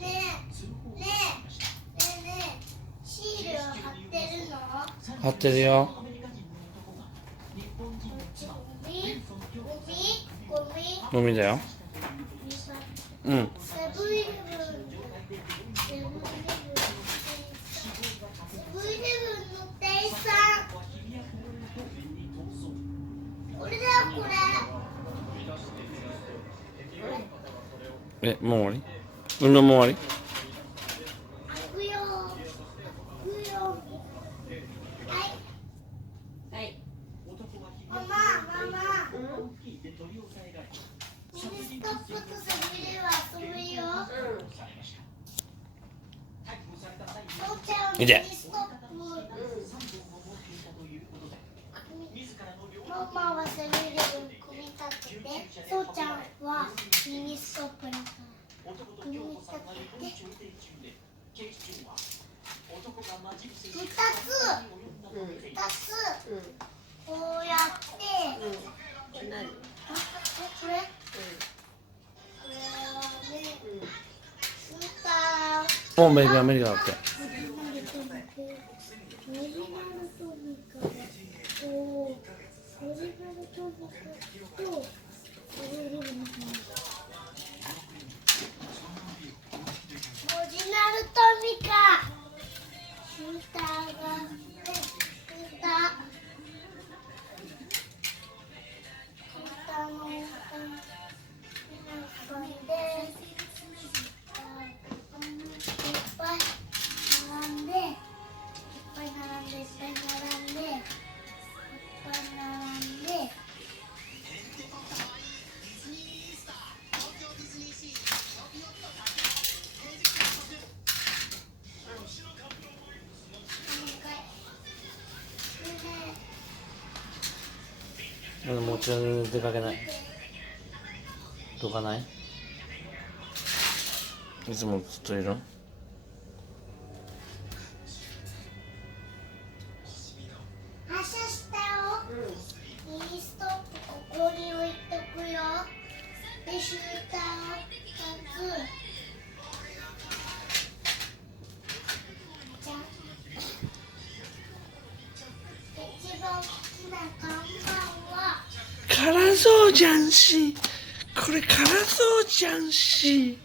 ねえシールを貼ってるの？貼ってるよ。ゴミだよ。うん。セブンイレブンの店員さん。これだよこれ。もう終わり？運動も終わり？開くよ。はい。ママ。ミニストップとセブンイレブン遊ぶよ。そうちゃんミニストップ。ママはセブンイレブン組み立てて、そうちゃんはミニストップだから組み立てて2つこうやって、何？これはね、もうメリカだって。もうちろん出かけない。どかない？いつもずっといる？発射したよ。ミニストップここに置いとくよ。で、シューターを2つ。じゃあ一番好きな看板は辛そうじゃんし。これ辛そうじゃんし。